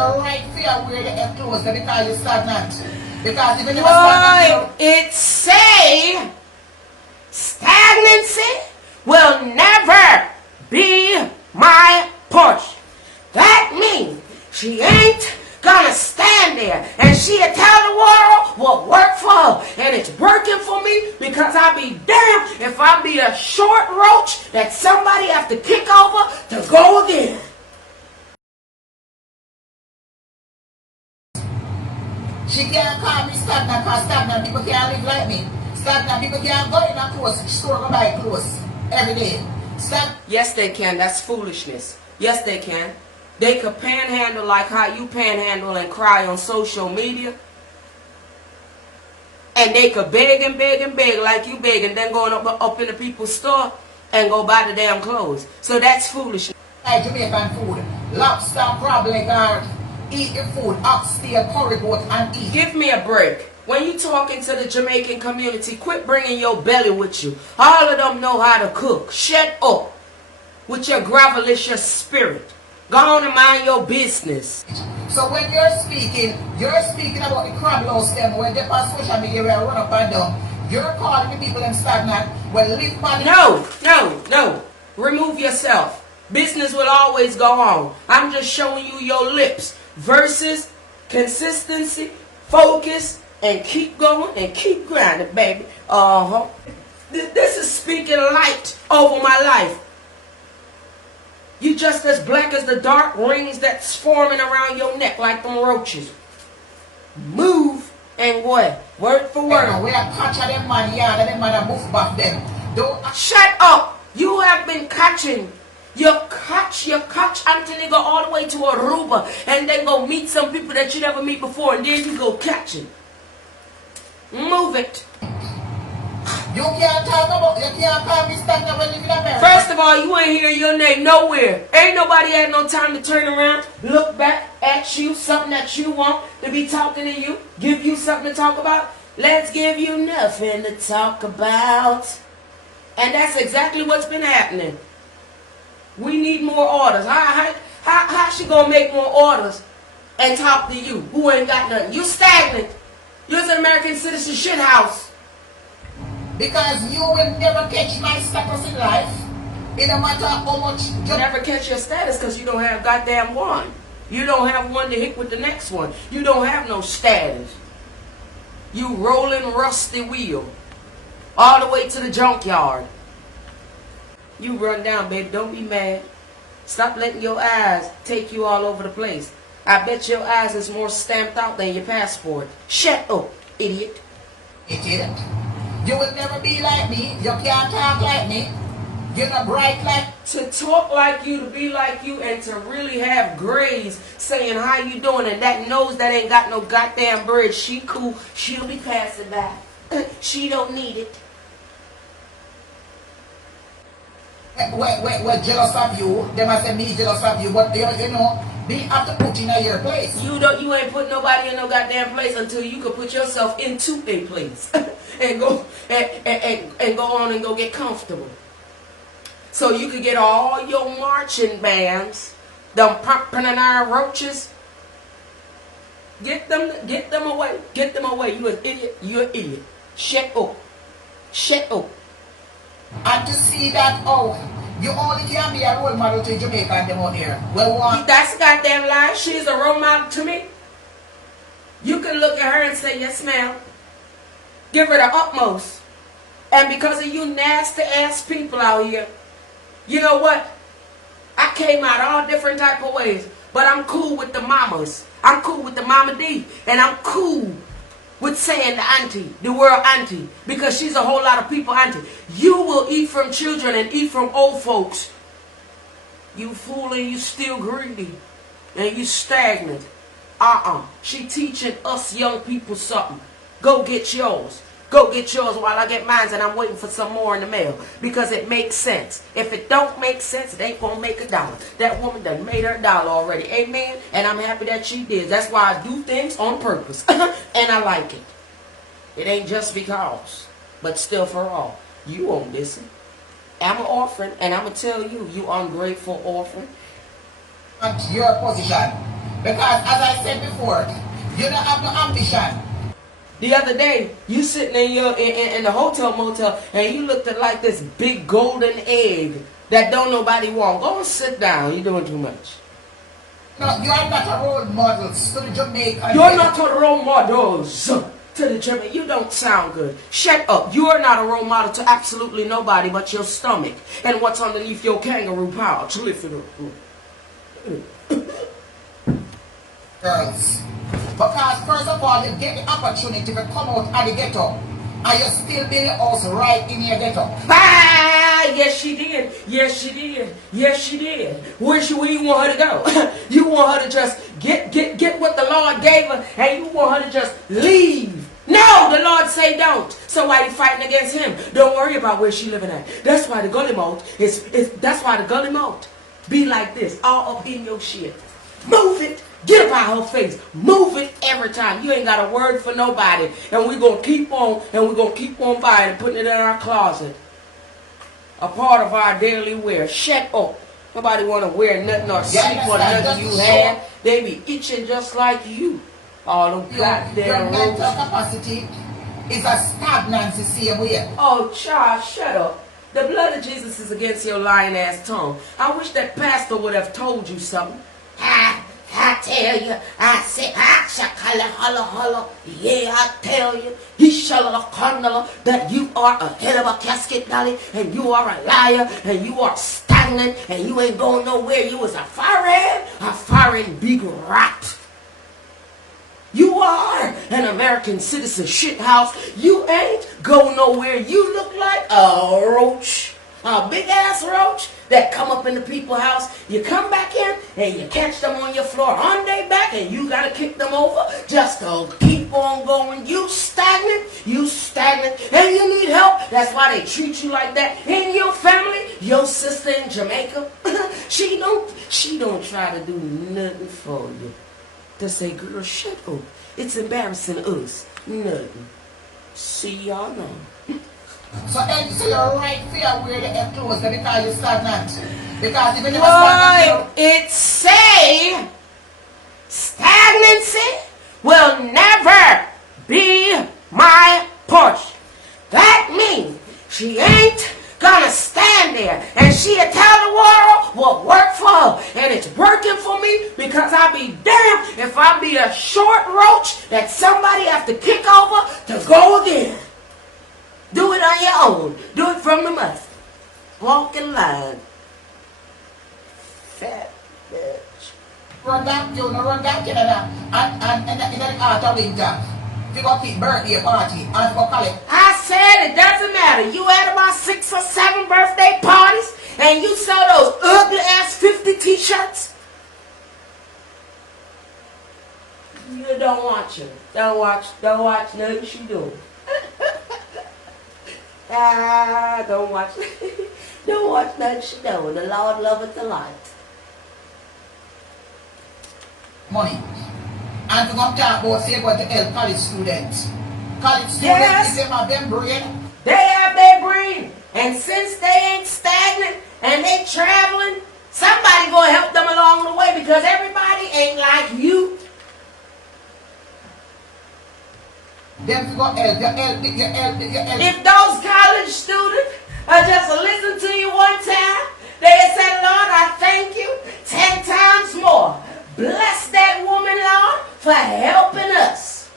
you're right there where the F close because you're stagnant. Because if you never stagnant, it say stagnancy will never be my portion. That means she ain't gonna stand there and she'll tell the world what worked for her. And it's working for me because I be damned if I be a short roach that somebody have to kick over to go again. She can't call me stagnant because stagnant people can't live like me. Stagnant people can't go in a clothes store and buy clothes every day. Yes, they can. That's foolishness. Yes, they can. They could panhandle like how you panhandle and cry on social media. And they could beg and beg and beg like you beg and then go up in the people's store and go buy the damn clothes. So that's foolishness. Like Jamaican food, lobster, crab leg, or eat your food, oxtail, curry goat, and eat. Give me a break. When you talking to the Jamaican community, quit bringing your belly with you. All of them know how to cook. Shut up with your gravelicious spirit. Go on and mind your business. So when you're speaking about the crab louse them when they pass social media where I run up and down, you're calling the people them stagnant. Well, live by No. Remove yourself. Business will always go on. I'm just showing you your lips. Versus consistency, focus, and keep going and keep grinding, baby. This is speaking light over my life. You just as black as the dark rings that's forming around your neck like them roaches. Move and what? Word for word. We are catching them man, yeah, them man move back them. Shut up! You have been catching. You catch until you go all the way to Aruba and then go meet some people that you never meet before and then you go catching. Move it. You can't call me stagnant when you live in America. First of all, you ain't hear your name nowhere. Ain't nobody had no time to turn around, look back at you, something that you want to be talking to you, give you something to talk about. Let's give you nothing to talk about. And that's exactly what's been happening. We need more orders. How she gonna make more orders and talk to you who ain't got nothing? You stagnant. You're an American citizen shit house. Because you will never catch my status in life. It don't matter how much. You never catch your status because you don't have goddamn one. You don't have one to hit with the next one. You don't have no status. You rolling rusty wheel all the way to the junkyard. You run down, baby. Don't be mad. Stop letting your eyes take you all over the place. I bet your eyes is more stamped out than your passport. Shut up, idiot. Idiot. You will never be like me. You can't talk like me. You're not bright like... To talk like you, to be like you, and to really have grays saying how you doing, and that nose that ain't got no goddamn bird. She cool. She'll be passing by. She don't need it. We're jealous of you. They must say me jealous of you, but you know, they have to put in your place. You ain't put nobody in no goddamn place until you can put yourself into a place and go and go on and go get comfortable. So you could get all your marching bands, them pumping and iron roaches. Get them away. Get them away. You an idiot. You're an idiot. Shut up. Shut up. And to see that, you only can be a role model to Jamaica and them out here. Well, that's a goddamn lie. She's a role model to me. You can look at her and say, yes, ma'am. Give her the utmost. And because of you nasty ass people out here, you know what? I came out all different type of ways. But I'm cool with the mamas. I'm cool with the mama D. And I'm cool with saying the auntie, the word auntie, because she's a whole lot of people auntie. You will eat from children and eat from old folks. You fool, and you still greedy. And you stagnant. She teaching us young people something. Go get yours. Go get yours while I get mine, and I'm waiting for some more in the mail. Because it makes sense. If it don't make sense, it ain't gonna make a dollar. That woman done made her dollar already. Amen? And I'm happy that she did. That's why I do things on purpose. And I like it. It ain't just because. But still for all. You won't listen. I'm an orphan, and I'm gonna tell you, you ungrateful orphan. At your position, Because as I said before, you don't have no ambition. The other day, you sitting in the hotel motel and you looked at like this big golden egg that don't nobody want. Go and sit down. You're doing too much. No, you are not a role model to the Jamaican. You're not a role model to the Jamaican. You don't sound good. Shut up. You are not a role model to absolutely nobody but your stomach and what's underneath your kangaroo pouch. Lift it up. Girls. Because first of all, you get the opportunity to come out of the ghetto and you still build your house right in your ghetto. Ah, yes she did. Yes she did. Yes she did. Where you want her to go? You want her to just get what the Lord gave her and you want her to just leave. No, the Lord say don't. So why you fighting against him? Don't worry about where she living at. That's why the gully moat that's why the gully moat be like this, all up in your shit. Move it. Get up out her face. Move it every time. You ain't got a word for nobody. And we're going to keep on, and we're going to keep on buying and putting it in our closet. A part of our daily wear. Shut up. Nobody want to wear nothing or sleep on nothing you have. They be itching just like you. All them goddamn your mental capacity is a stagnancy same way. Oh, child, shut up. The blood of Jesus is against your lying ass tongue. I wish that pastor would have told you something. I tell you, I say, holla, yeah, I tell you, that you are a head of a casket, dolly, and you are a liar, and you are stagnant, and you ain't going nowhere. You was a foreign big rat. You are an American citizen shithouse. You ain't go nowhere. You look like a roach, a big ass roach that come up in the people's house. You come back in and you catch them on your floor on their back and you gotta kick them over just to keep on going. You stagnant, and you need help. That's why they treat you like that in your family. Your sister in Jamaica, she don't try to do nothing for you. They say, girl, shut up. It's embarrassing us. Nothing. See y'all now. So you're right there where the clothes because you're stagnant. Because if you never stagnant, it say stagnancy will never be my portion. That means she ain't gonna stand there and she'll tell the world what worked for her. And it's working for me because I be damned if I be a short roach that somebody have to kick over to go again. Do it on your own. Do it from the mouth. Walk in line. Fat bitch. Run down Canada and in the art of winter. You go keep birthday party and go call it. I said it doesn't matter. You had about 6 or 7 birthday parties and you sell those ugly ass 50 t-shirts. You don't watch her. Don't watch nothing she do. Don't watch nothing she do. The Lord loveth the light. Money. And to come talk about say about to help college students. College students, yes. They have them brain. They have their brain. And since they ain't stagnant and they traveling, somebody gonna help them along the way because everybody ain't like you. Them to go help. If those college students just listen to you one time, they say, Lord, I thank you 10 times more. Bless that woman, Lord, for helping us.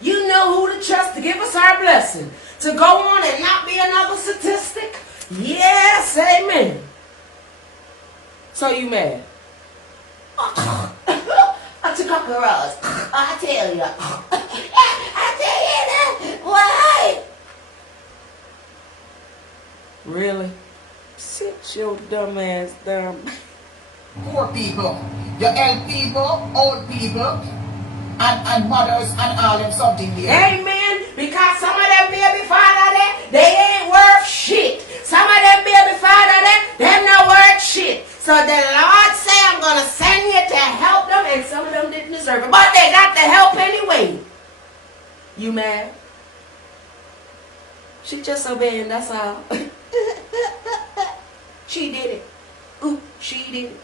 You know who to trust to give us our blessing. To go on and not be another statistic. Yes, amen. So you mad? I took up her eyes. I tell you. I tell you that. Why? Really? Sit your dumb ass down. Poor people. You help people, old people, and mothers and all them something there. Amen. Because some of them baby father there, they ain't worth shit. Some of them baby father there, they're not worth shit. So the Lord say I'm going to send you to help them, and some of them didn't deserve it. But they got the help anyway. You mad? She just obeying, that's all. She did it. Ooh, she did it.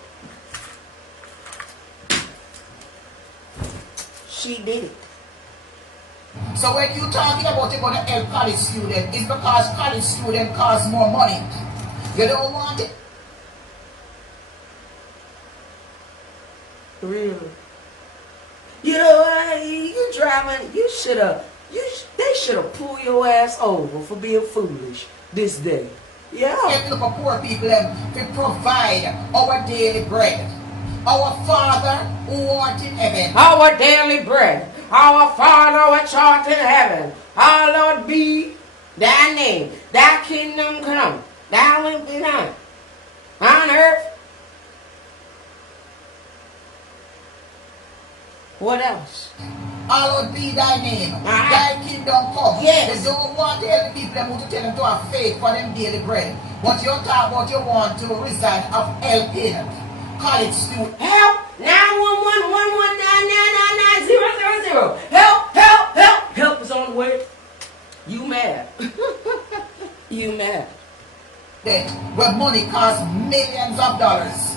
she did it. So when you talking about you're going to help college student, it's because college student cost more money. You don't want it. Really? You know what? You driving, they should have pulled your ass over for being foolish this day. Yeah. If you look for poor people to provide our daily bread. Our Father who art in heaven. Our daily bread. Our Father which art in heaven. Hallowed be thy name. Thy kingdom come. Thy will be done. On earth. What else? Hallowed be thy name. Thy kingdom come. Yes. They don't want to help the people them to tell them to have faith for them daily bread. But you talk about you want to resign of helping college students. Help! 911-119-999000. Help! Help! Help! Help is on the way. You mad? You mad? Where money costs millions of dollars.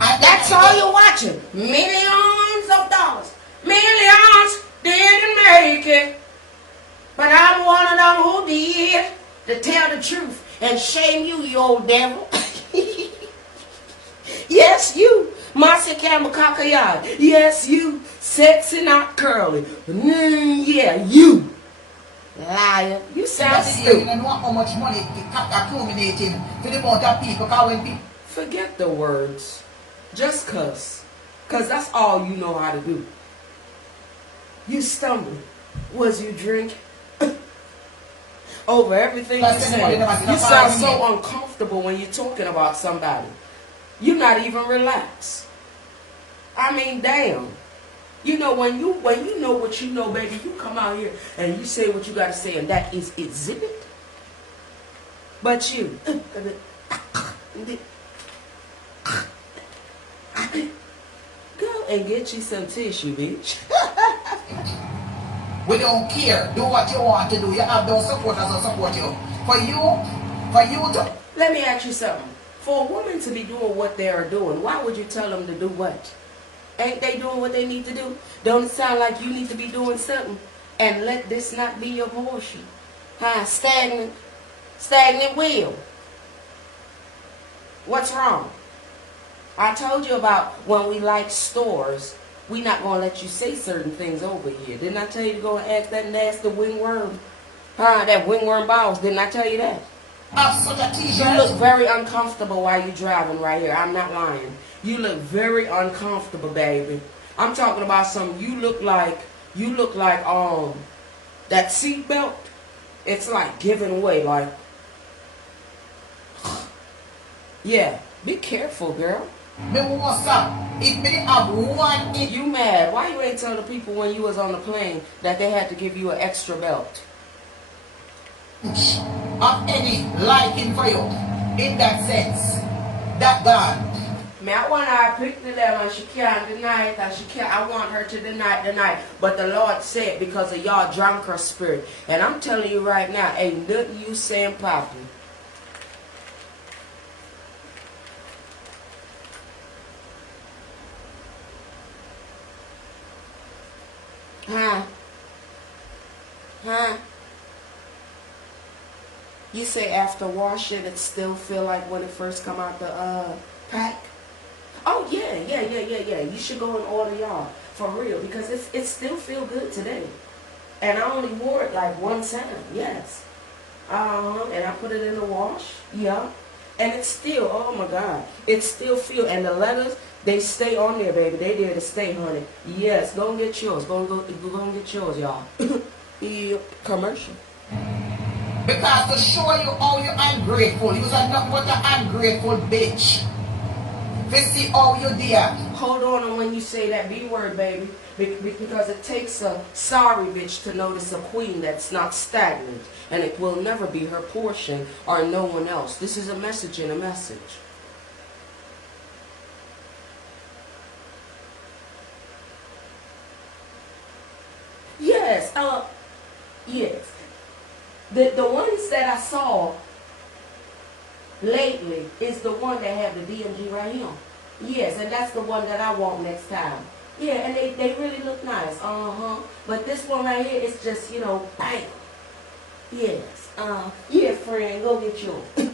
And That's all you're watching. Millions of dollars. Millions didn't make it. But I'm one of them who did. To tell the truth and shame you, you old devil. Yes, you. Marcia, Campbell, Cockayard. Yes, you. Sexy, not curly. Yeah, you. Liar. You sound stupid. You know how much money it accumulating for the amount of people. Forget the words. Just cuss. Because that's all you know how to do. You stumble. Was you drink? Over everything you say. You sound so uncomfortable when you're talking about somebody. You're not even relaxed. I mean, damn. You know, when you know what you know, baby, you come out here and you say what you got to say, and that is exhibit. But you. Go and get you some tissue, bitch. We don't care. Do what you want to do. You have those supporters who support you. For you to... Let me ask you something. For a woman to be doing what they are doing, why would you tell them to do what? Ain't they doing what they need to do? Don't it sound like you need to be doing something? And let this not be your portion. Huh? Stagnant wheel. What's wrong? I told you about when we like stores, we not going to let you say certain things over here. Didn't I tell you to go and ask that nasty wingworm? Huh? That wingworm balls. Didn't I tell you that? You look very uncomfortable while you're driving right here. I'm not lying. You look very uncomfortable, baby. I'm talking about some. You look like that seat belt. It's like giving away. Like, yeah. Be careful, girl. You mad? Why you ain't tell the people when you was on the plane that they had to give you an extra belt? Of any liking for you, in that sense, that God. Me, I want her to pick the lemon and she can't deny it, and she can't. I want her to deny. But the Lord said because of y'all drunk her spirit. And I'm telling you right now, ain't nothing you saying properly. Huh? You say after washing it still feel like when it first come out the pack? Oh yeah. You should go and order y'all for real because it still feel good today. And I only wore it like one time. Yes. And I put it in the wash. Yeah. And it's still, oh my God, it still feel, and the letters, they stay on there, baby. They there to stay, honey. Yes, go and get yours. Go and get yours, y'all. Commercial. Because to show you how you're ungrateful, you're not but an ungrateful bitch. To see how you dare. Hold on when you say that B word, baby. Because it takes a sorry bitch to notice a queen that's not stagnant. And it will never be her portion or no one else. This is a message in a message. Yes, yes. The ones that I saw lately is the one that have the DMG right here. Yes, and that's the one that I want next time. Yeah, and they really look nice. size. But this one right here is just, you know, bam. Yes. Yeah, friend, go get yours.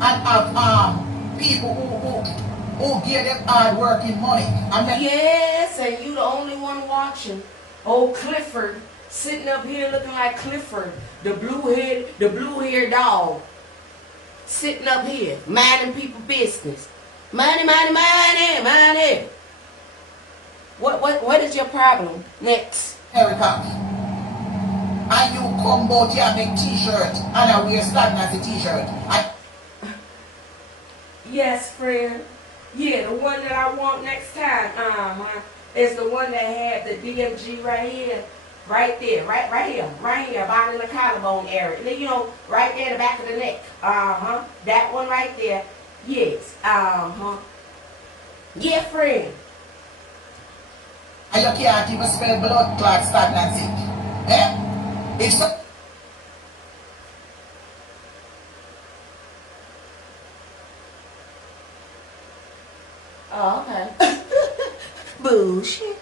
And people who give them hard working money. I mean, Yes, and you the only one watching. Old Clifford sitting up here looking like Clifford, the blue-haired dog. Sitting up here, minding people business. Money, money, money, money. What is your problem? Next. Erica, and you come out here make t-shirt and I wear Stagnant as a t-shirt. Yes, friend. Yeah, the one that I want next time, is the one that had the DMG right here. Right there, right here, about in the collarbone area. You know, right there in the back of the neck. That one right there. Yes. Yeah, friend. And you can't even spell blood clot stagnancy. Eh? It's so Oh, okay. Bullshit.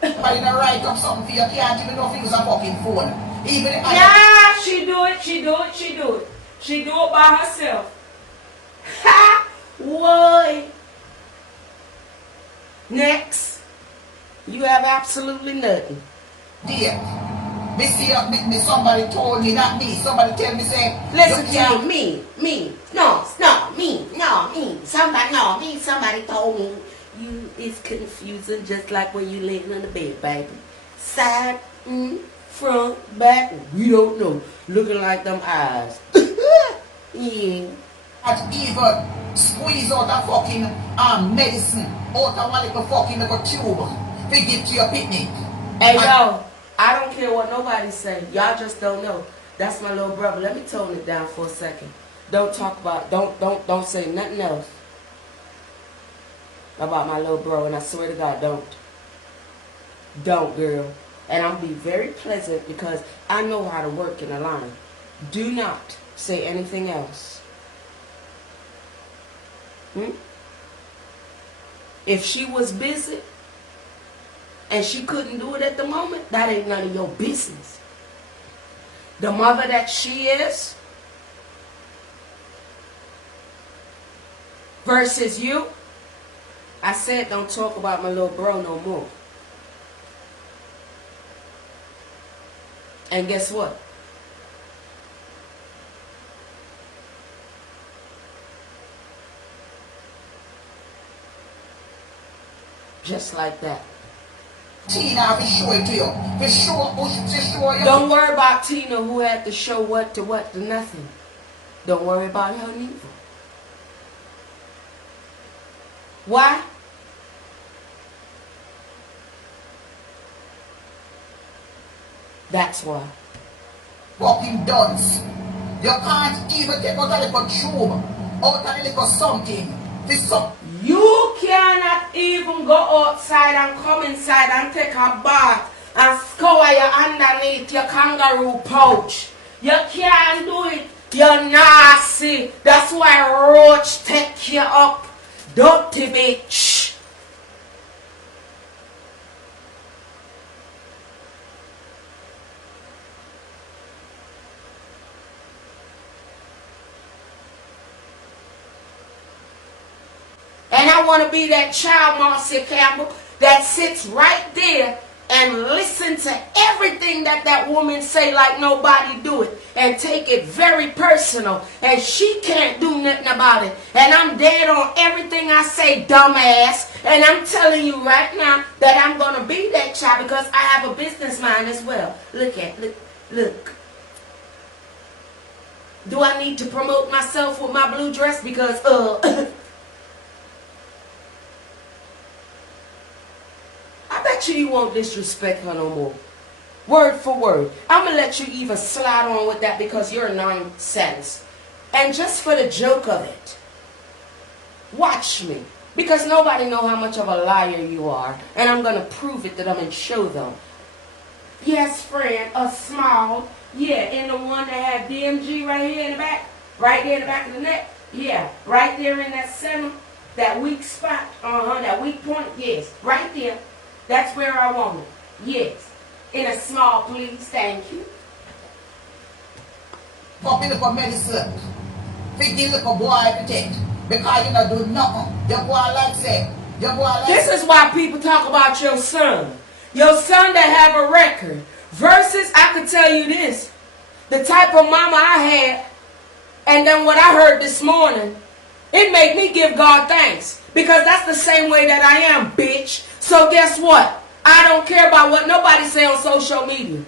somebody to write up something for you, can't even know if use a fucking phone. Even if Yeah, she do it. She do it by herself. Ha! Why? Next. You have absolutely nothing. dear. Me see me somebody told me, not me. Somebody tell me say Listen you to can't- me. No, me. Somebody told me. You is confusing just like when you laying on the bed, baby. Side, front, back, we don't know. Looking like them eyes. Yeah. can't even squeeze out a fucking medicine out of one little fucking little tube to give to your picnic. Hey yo, I don't care what nobody say. Y'all just don't know. That's my little brother. Let me tone it down for a second. Don't talk about don't say nothing else about my little bro, and I swear to God, don't, girl. And I'm gonna be very pleasant because I know how to work in a line. Do not say anything else. If she was busy and she couldn't do it at the moment, that ain't none of your business. The mother that she is versus you, I said don't talk about my little bro no more. And guess what? Just like that. Tina, I will show it to you. To show you. Don't worry about Tina who had to show what to nothing. Don't worry about her neither. Why? That's why. Fucking dunce. You can't even take out a little tube, out a little something. This something. You cannot even go outside and come inside and take a bath and scour your underneath your kangaroo pouch. You can't do it. You're nasty. That's why Roach take you up. Dirty bitch. And I want to be that child, Marcia Campbell, that sits right there and listen to everything that woman say like nobody do it. And take it very personal. And she can't do nothing about it. And I'm dead on everything I say, dumbass. And I'm telling you right now that I'm going to be that child because I have a business mind as well. Look. Do I need to promote myself with my blue dress? Because, I bet you won't disrespect her no more. Word for word. I'm going to let you even slide on with that because you're nonsense. And just for the joke of it, watch me. Because nobody know how much of a liar you are. And I'm going to prove it to them and show them. Yes, friend, a small. Yeah, and the one that had DMG right here in the back. Right there in the back of the neck. Yeah, right there in that center. That weak spot. That weak point. Yes, right there. That's where I want it. Yes. In a small, please. Thank you. Copy the medicine. Figure the boy to take. Because you don't do nothing. Your boy like say. Your boy like This is why people talk about your son. Your son that have a record. Versus, I could tell you this. The type of mama I had, and then what I heard this morning, it made me give God thanks. Because that's the same way that I am, bitch. So guess what? I don't care about what nobody say on social media.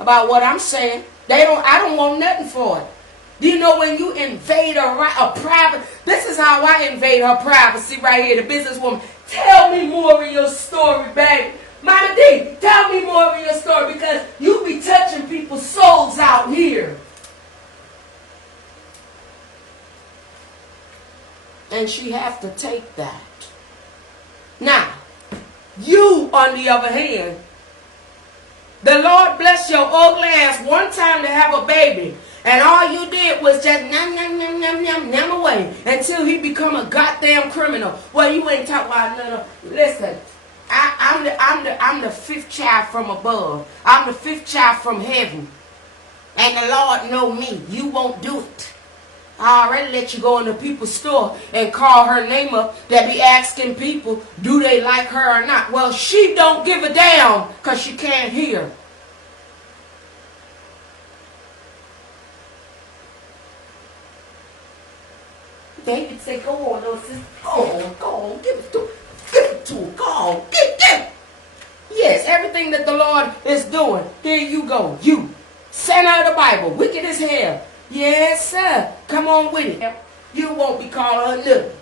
About what I'm saying. I don't want nothing for it. Do you know when you invade a private... This is how I invade her privacy right here, the businesswoman. Tell me more of your story, baby. Mama D, tell me more of your story because you be touching people's souls out here. And she have to take that. Now, you, on the other hand, the Lord bless your ugly ass one time to have a baby. And all you did was just nam away until he become a goddamn criminal. Well, you ain't talking about no. Listen, I'm the fifth child from above. I'm the fifth child from heaven. And the Lord know me. You won't do it. I already let you go in the people's store and call her name up. That be asking people, do they like her or not? Well, she don't give a damn because she can't hear. David said, go on, little sister. Go on, give it to her. Go on, get it. Yes, everything that the Lord is doing. There you go. You. Center of the Bible. Wicked as hell. Yes, sir. Come on with it. You won't be calling her nothing.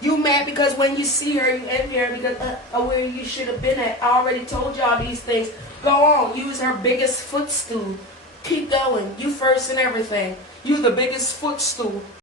You mad because when you see her, you envy her because where you should have been at. I already told y'all these things. Go on. Use her biggest footstool. Keep going. You first in everything. You the biggest footstool.